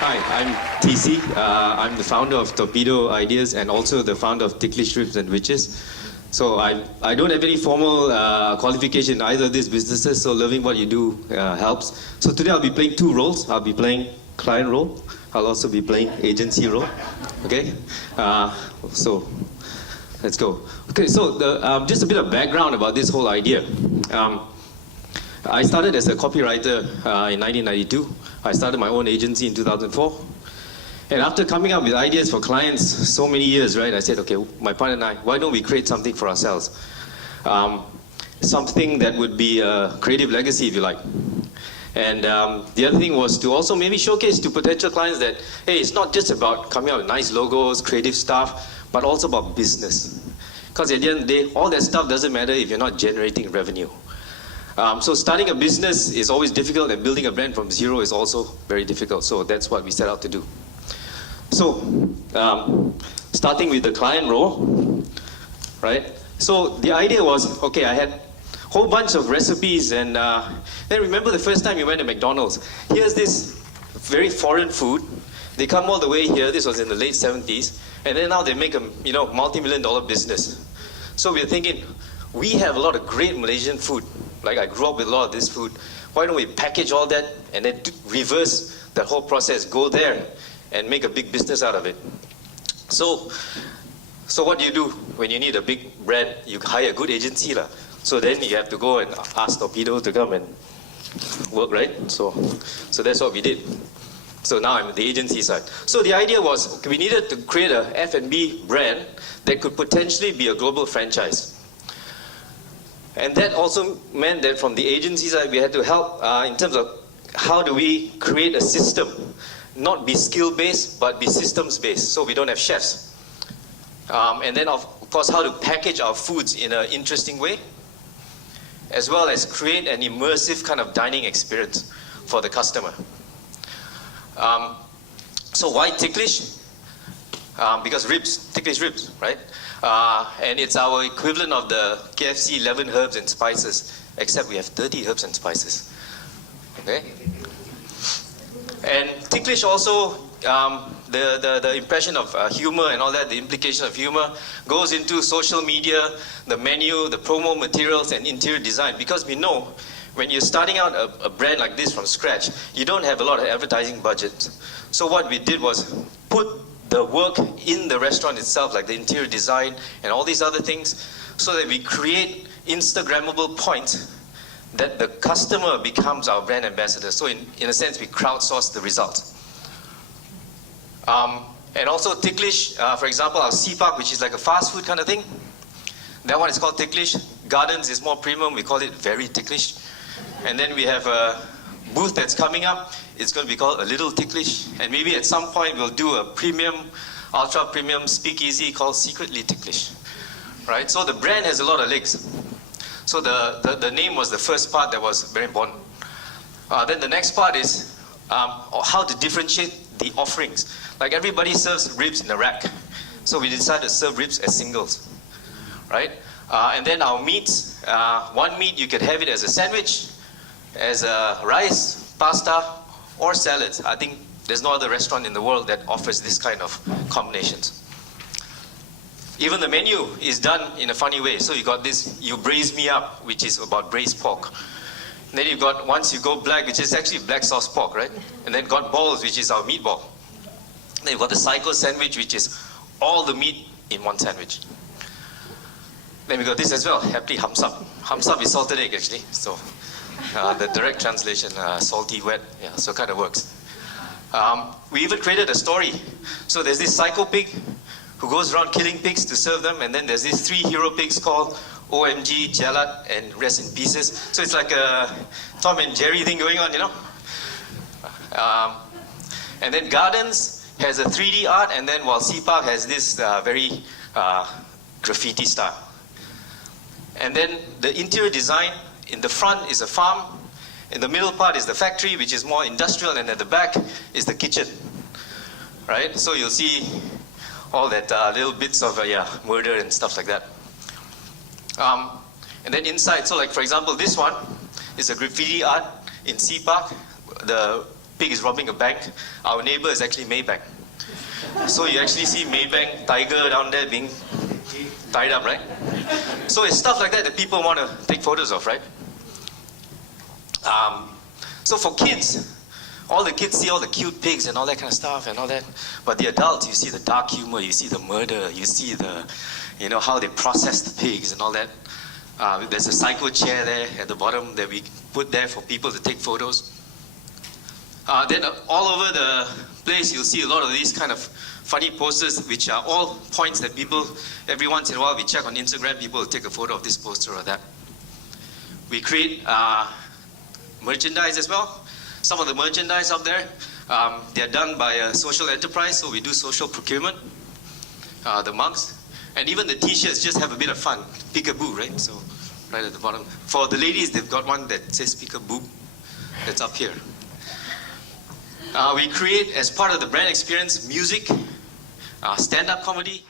Hi, I'm TC. I'm the founder of Torpedo Ideas and also the founder of Ticklish and Wiches. So I don't have any formal qualification in either of these businesses, so loving what you do helps. So today I'll be playing two roles. I'll be playing client role. I'll also be playing agency role. Okay? So let's go. Okay, so just a bit of background about this whole idea. I started as a copywriter in 1992. I started my own agency in 2004. And after coming up with ideas for clients so many years, right, I said, okay, my partner and I, why don't we create something for ourselves? Something that would be a creative legacy, if you like. And the other thing was to also maybe showcase to potential clients that, hey, it's not just about coming out with nice logos, creative stuff, but also about business. Because at the end of the day, all that stuff doesn't matter if you're not generating revenue. So starting a business is always difficult, and building a brand from zero is also very difficult. So that's what we set out to do. So starting with the client role, right? So the idea was, okay, I had a whole bunch of recipes, and then remember the first time you went to McDonald's. Here's this very foreign food. They come all the way here. This was in the late 70s, and then now they make a multi-million-dollar business. So we're thinking, we have a lot of great Malaysian food. Like I grew up with a lot of this food. Why don't we package all that and then reverse that whole process, go there and make a big business out of it. So what do you do when you need a big brand? You hire a good agency. So then you have to go and ask Torpedo to come and work, right? So that's what we did. So now I'm the agency side. So the idea was, okay, we needed to create a F&B brand that could potentially be a global franchise. And that also meant that from the agency side, we had to help in terms of how do we create a system, not be skill-based, but be systems-based, so we don't have chefs. And then, of course, how to package our foods in an interesting way, as well as create an immersive kind of dining experience for the customer. So why Ticklish? Because ribs, Ticklish ribs, right? And it's our equivalent of the KFC 11 herbs and spices, except we have 30 herbs and spices. Okay? And Ticklish also, the impression of humor and all that, the implication of humor, goes into social media, the menu, the promo materials, and interior design. Because we know when you're starting out a brand like this from scratch, you don't have a lot of advertising budget. So what we did was put the work in the restaurant itself, like the interior design and all these other things, so that we create Instagrammable points that the customer becomes our brand ambassador. So in a sense, we crowdsource the results. And also Ticklish, for example, our Sea Park, which is like a fast food kind of thing, that one is called Ticklish. Gardens is more premium, we call it Very Ticklish. And then we have a booth that's coming up. It's going to be called A Little Ticklish, and maybe at some point we'll do a premium, ultra premium speakeasy called Secretly Ticklish, right? So the brand has a lot of legs. So the name was the first part that was very important. Then the next part is how to differentiate the offerings. Like everybody serves ribs in a rack, so we decided to serve ribs as singles, right? And then our meats, one meat you could have it as a sandwich, as a rice, pasta, or salads. I think there's no other restaurant in the world that offers this kind of combinations. Even the menu is done in a funny way. So you got this, you braise me up, which is about braised pork. And then you've got once you go black, which is actually black sauce pork, right? And then got balls, which is our meatball. Then you've got the psycho sandwich, which is all the meat in one sandwich. Then we got this as well, happily hamsap. Hamsap is salted egg actually. So the direct translation, salty, wet, yeah, so it kind of works. We even created a story. So there's this psycho pig who goes around killing pigs to serve them, and then there's these 3 hero pigs called OMG, Jalat, and Rest in Pieces. So it's like a Tom and Jerry thing going on, And then Gardens has a 3D art, and then while Sea Park has this very graffiti style. And then the interior design, in the front is a farm, in the middle part is the factory, which is more industrial, and at the back is the kitchen, right? So you'll see all that little bits of murder and stuff like that. And then inside, so like for example, this one is a graffiti art in Sea Park. The pig is robbing a bank. Our neighbor is actually Maybank. So you actually see Maybank tiger down there being tied up, right? So it's stuff like that that people want to take photos of, right? So for kids, all the kids see all the cute pigs and all that kind of stuff and all that. But the adults, you see the dark humor, you see the murder, you see the, how they process the pigs and all that. There's a psycho chair there at the bottom that we put there for people to take photos. Then all over the place, you'll see a lot of these kind of funny posters, which are all points that people, every once in a while, we check on Instagram, people will take a photo of this poster or that. We create merchandise as well. Some of the merchandise out there, they're done by a social enterprise, so we do social procurement. The mugs, and even the t-shirts just have a bit of fun. Peekaboo, right? So, right at the bottom. For the ladies, they've got one that says peekaboo. That's up here. We create, as part of the brand experience, music, stand-up comedy.